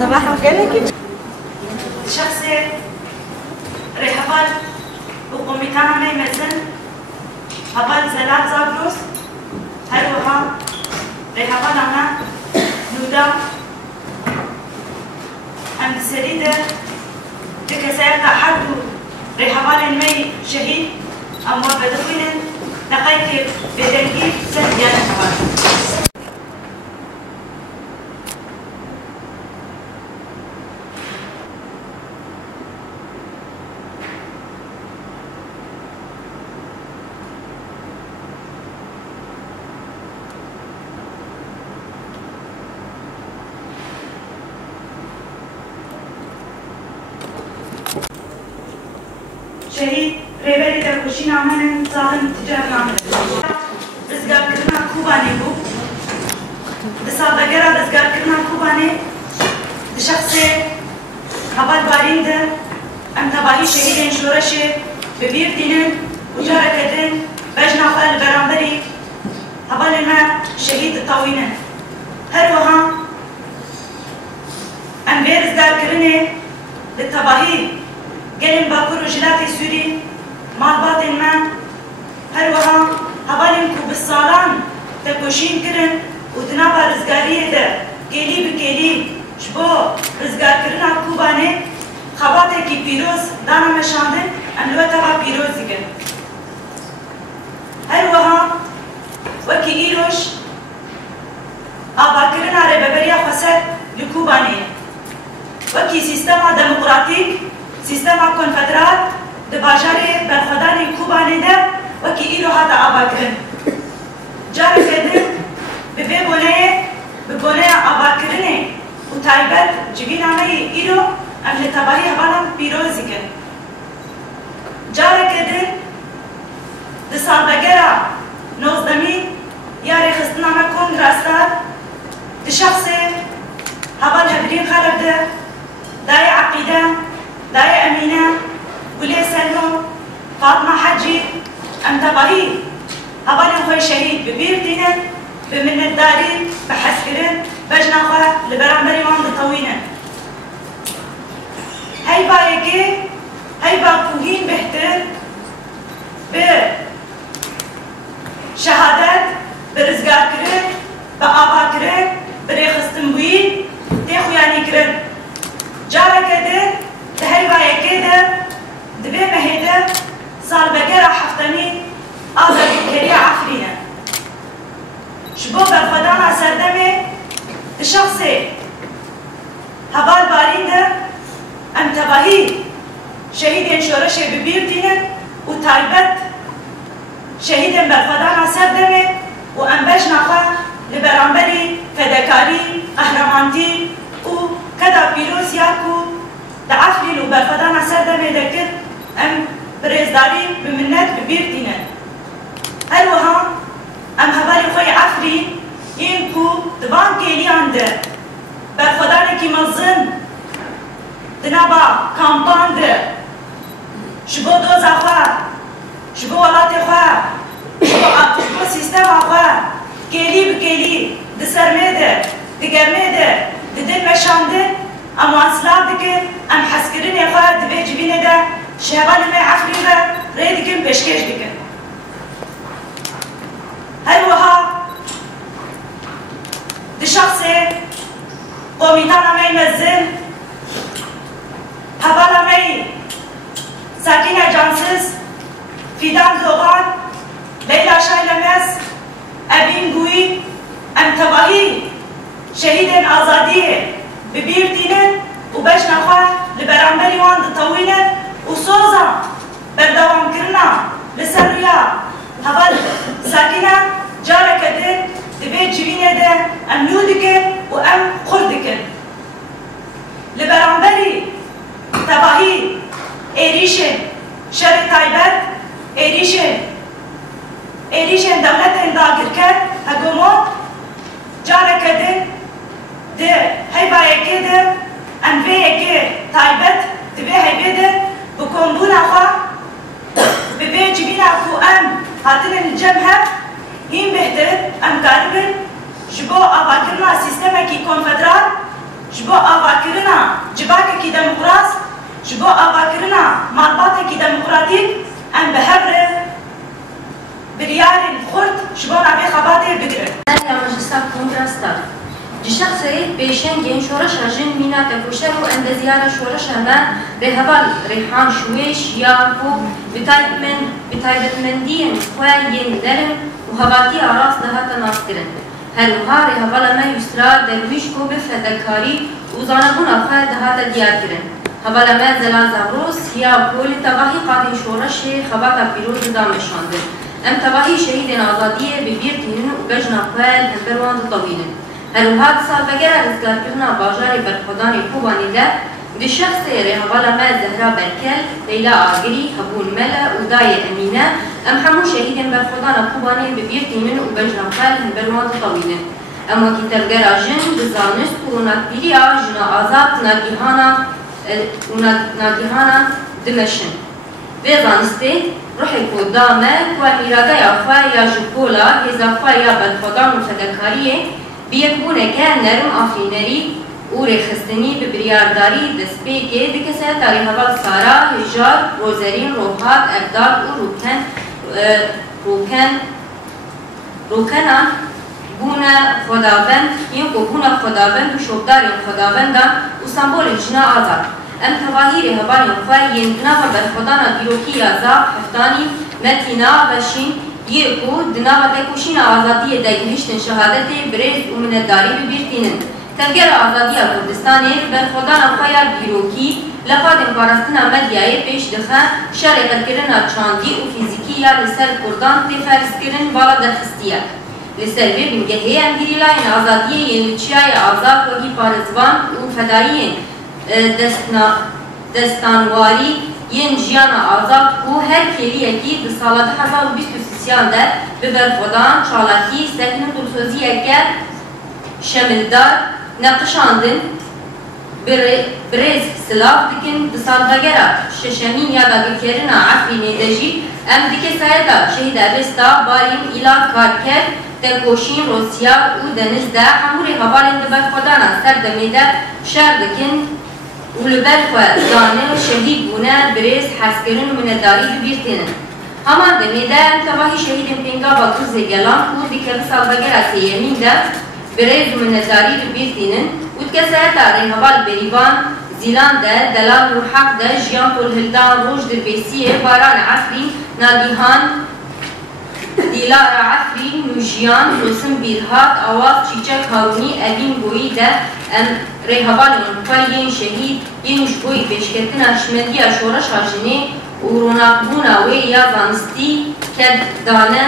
صباح الخير. شخصي ريحبال وقوميتانا ما يمزن هبال زلال زابروس هروها ريحبال أنا نودا أم سريدة تكسيرتا حدو ريحبال المي شهيد أم وبدخين نقايك بدنجي سنديان حبال شهيد ريبالي تركوشين عمانا صاحن تجار نعمل رزقار كرنا كوباني بو بصاب بقرا رزقار كرنا كوباني دشخصي هبال بارين ده ام تباهي شهيدين شورشي ببير دينن وجارة كدن بجنا خال برانبري هبال ما شهيد الطاوينن هروها ام بير رزقار كرني للتباهي قلن باكور وجلاتي سوري مال باطن ما هروها هبالن كو بالصالان تكوشين كرن ودنابا رزقاريه ده كيلي بكيلي شبو رزقار كرنا كوباني خباتي كي بيروز دانا مشاندن ام لو تبا بيروز ديگن هروها وكي ايروش آبا كرنا رببريا خسر لكوباني وكي سيستما ديمقراطيك سیستم کنفدرال دباجاری برخداری کوبانی ده و کی ایلو هاتا آبادکن جاری کردن به بونه آبادکرنه و تایبت جوین آنهی ایلو ام لطباهی هبالم پیروزی کن جاری کردن ده سال بگره نوزدمی یاری خستنامه کنگرستار ده شخص هبال هبرین خلق ده دای عقیده داي أمينة ولي سلمو فاطمة حجي أم تباهي هبالن خوي شهيد ببير دينن بمن الداري بحسكرن بجنا خواه لبرانبري وان طوينن هاي بايكي هاي باكوهين بهتر بشهادات برزقار كرن بآبا كرن بريخستن بوين تيخو يعني كرن جارة كده هاي باي كده دبي مهيدا صار بقرا حفتني أقدر كريا عفرينا شبوب الفدانا سردمي الشخصي هبال بارين ده أم تباهي شهيدين شورشي ببير دينن وتايبت شهيدين بالفدانا سردمي وأم بجنا خواه لبرانبري فدكاري قهرمانتي وكدا بيروس ياكو دعفلي وبرفدانا سردمي دكر ام بريزداري بمنات ببير دينن هلوها ام هبالي خوي عفري ينكو دبان كيلي عند برفدانا كي مزن دنابا كامبان ده شبو دوزا خواه شبو ولاتي خواه شبو سيستم خواه كيلي بكيلي دسرمي ده دقرمي ده ددن مشاندن ام وانسلاب دکن ام حسکرین یخواه دبی جبینه ده شهبان ما عفری ده ری دکن بشکش دکن هلوها ده شخصی قومیتان امی مزن هبال امی ساکینه جانسز فیدان زوغان لیلا شایلمز ابین گوی ام تباهی شهیدن آزادیه ببير دينن وبجنا خواه لبرانبري وان طويلن وصوزا بردوام كرنا لسرويا هبال ساكنة جارة كدن دبيت جبينة ده ام نودكن وام قردكن لبرانبري تباهي ايريشن شر تايبت ايريشن دولت انداغر كد هقومو جارة كدن ده هاتن الجبهة هين بهتر أم قاربن جبو آباكرنا سيستمة كي كونفدرال جبو آباكرنا جباكة كي ديمقراس جبو آباكرنا مالباتة كي ديمقراطيك أم بهبر بريار الخرد جبو نابي خباتي بقرن يا مجلسات كونغرستار جشخصي بيشن جين شورش هجن مينا تفوشر وعند زيارة شورش هما بهبال ريحان شويش ياكو بتايبت مندين خوين درن وهباتي عراس دهات ناصرن هلوها رهبال ما يسرا درويش كو بفدكاري وزانبون أخوة دهات دياركرن هبال ما زلان زبروس ياكو لتباهي قادم شورش خباتا بيروز دامشاندن ام تباهي شهيد آزادية ببيرتين وبجنا خوال هنبروان طويلن هلوها سالبگر رزگار کردن باجار برخودان کوبانی ده دی شخص رهبالا ما زهرا برکل لیلا آگری هبون ملا و دای امینه ام همو شهیدین برخودان کوبانی ببیرتینن و بجنافل هنبروان طویلن ام وکی تلگر آجن بزانست و ناکبیری آجنا آزاد ناگیهانا دمشن به زانسته روح کودامه و میراده اخواه یا جبولا هز اخواه یا برخودان و فدکاریه بیکبونه که نرم آفینری و رخستنی به بریارداری دستپیکه دکسه تاریخ اول سارا، هجار، روزرین، روحات، ارداد و روکنان بونه خداوند یکو بونه خداوند و شبدارین خداوندان و سمبول جنا آزاد ام تواهی رهبانی خواه یندنا و برخودان بیروکی آزاد هفتانی متینا بشین یکو دناو دکوشین آزادی دگهشتن شهادت برز و منداری ببیرتینن تفگر آزادی کردستانی برخودان خواه بیروکی لقادم پارستنا مدیای پیش دخه شرع کرن چاندی و فیزیکی یا لسر کردان تفرس کرن بالا دخستیه لسر وی بنگهی انگیری لاین آزادی ینلچیای آزاد وگی پارزوان و فدایی دستانواری ین جیان آزاد و هر کلیه کی در سال 2023 ده به برخودان چالاکی سکنن دلسوزی اگر شملدار نقشاندن برز سلاف دکن در سال بگره ششمین یا داگرکرنا عفری نیدجی ام دکه سایده شهید ابستا بارین ایلا کارکر تکوشین روسیا و دنز ده هموری حوالین ده برخودان سر دمیده شر دکن ولبرخوا دانه شهید بونه برز حسکرین و منداری ببیرتینن همان دمیده تواهی شهید پینگا با توز گلان و دیکل سالبگر سیمین ده برز و منداری ببیرتینن و دکسه تاری حوال بریوان زیلان ده دلال و حق ده جیان طولهلدان روش در بیسیه باران عفری ناگیهان دیلار عفری نوجیان روسم بیرهات آواز چیچک هارونی اوین بویی ده ام ریحوال اونفای شهید ینوش بوی پیشکتن اشمدی شورش هاجنه و روناقبونا وی یا زانستی که دانه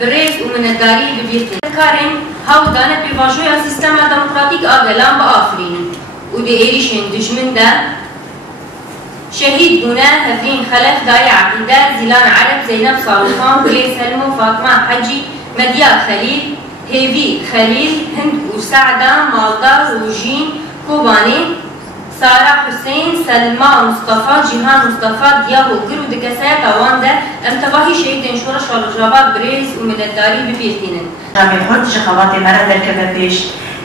برز و منداری ببیرتن کارن هاو دانه پیواجوی سیستم دموکراتیک آگلان با آفرینن و دی ایریشن دجمن ده شهيد بنا هفرين خلف داي عقيدة زيلان عرب زينب صالحان كلي سلمو فاطمة حجي مديا خليل هيفي خليل هند وسعدة مالدا روجين كوباني سارة حسين سلمى مصطفى جيهان مصطفى ديابو كرو دكسات اوان ده امتباهي شهيدين شورش والرجابات بريز ومدداري ببيرتينن جامل خود جخواتي مرة دركبه بيش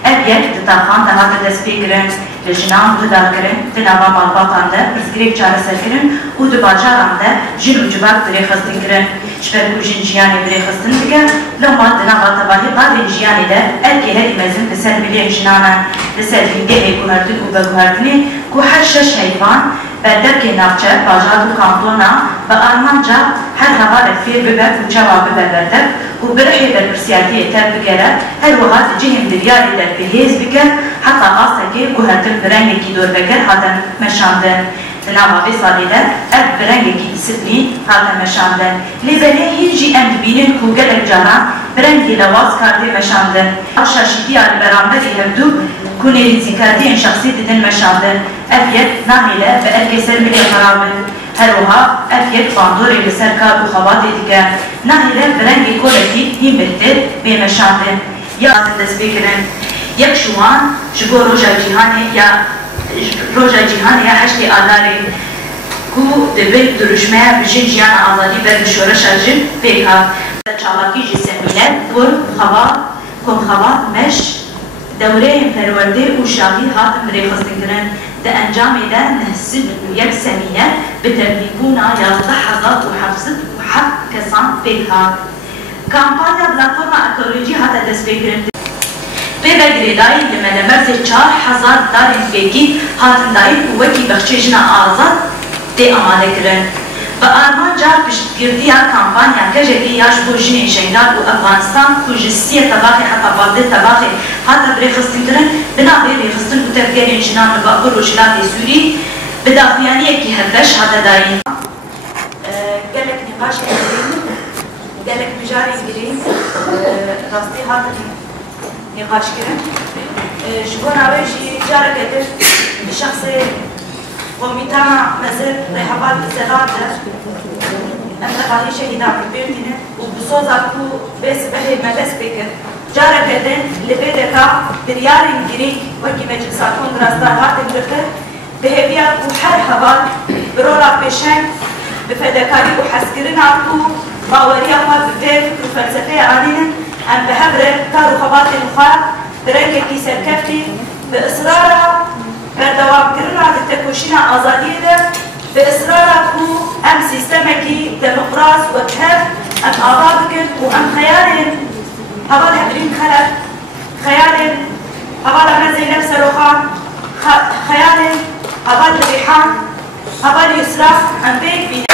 ابيك تطاقان تهات دستبيگرن لجنان ردار کرن تناوا مالباتان ده پرسگریک چاره سر کرن و دباجاران ده جن و جباک بری خستن کرن شبکو جن جیانی بری خستن بگه لما تناوا تباهی قادر جیانی ده الگه هری مزن لسر مليون جنانا لسر فنگه گوهردن و بگوهردنی که هر شش حیوان بردرک نافچه باجات و کانتونا با آرمانجا هر هوا رفیر ببر و جواب ببردر و برحی در برسیاتی تر بگره هر وقت جهم دریاری در بهیز بکر حتی قاسه که گوهردن برنگی که دور بگر هاتن مشاندن تناوا بی سالیده اب برنگی که دیسپلین هاتن مشاندن لیبنه هیچی اندبینن که گلک جانا برنگی لواز کرده مشاندن شاشیدی آل برانبری هردو کنیری زیکاتی شخصی دیدن مشاندن افیت نامیله به ارگسر ملی خرابن هروها افیت باندوری لسر کار و خوابات دیگر نامیله برنگی کولکی هیم بهتر بیمشاندن یا دست بگیرن یک شوان شگو روژا جیهانی یا هشتی آداری کو دبل درشمه بجن جیان آزادی بر شورش جن پیکا چالاکی جسمیله بر خوا کم خوا مش دوره پرورده و شاهی هاتم ریخستگرن ده انجام ده نحسب یک سمیه به تبلیغونا 11 حضا و حفظت و حق کسان پیکا کامپانیا پلاتفورم اکولوژی هاتا دست بگیرن به بگیردایی لمنمرز 4000 دارین بگی هاتن دایی و وکی بخچه جنا آزاد ده آماده کرن با آرمان جار پشتگیردی کامپانیا کجدی یاش بو جنین شنگال و افغانستان کجسیه طباقی حتی بالده طباقی حتی بریخستن کرن بنا بریخستن و تفگیرین جنان با روشلات سوری بدافیانی که هدش حتی دارین گلک نقاش گرین گلک بجاری گرین راستی حتی نقاش کرن شكون عواجي جارك قدر شخص وميتانا مازال رحبات بزغات أنا غالي شهيدا بالبيرتنا وبصوزاكو بس بهي مدس بكر جارك قدر لبيدكا بريار انجريك وكي مجلساتون دراستارات انجرتر بهبيا وحر حبال برولا بيشن بفدكاري وحسكرين عطو باوريا خواه بفير وفلسفة عنينا أم بهبره تارو خبات المخار برنك كي سركفتي بإصرارها بردوام كرنا على التكوشين آزادية ده بإصرارها كو أم سيستمكي ديمقراس وكهف أم آبابكن وأم خيالين هبال هبرين خلق خيالين هبال أمنا زينب سروخان خيالين هبال ريحان هبال يسرح أم بيك بينا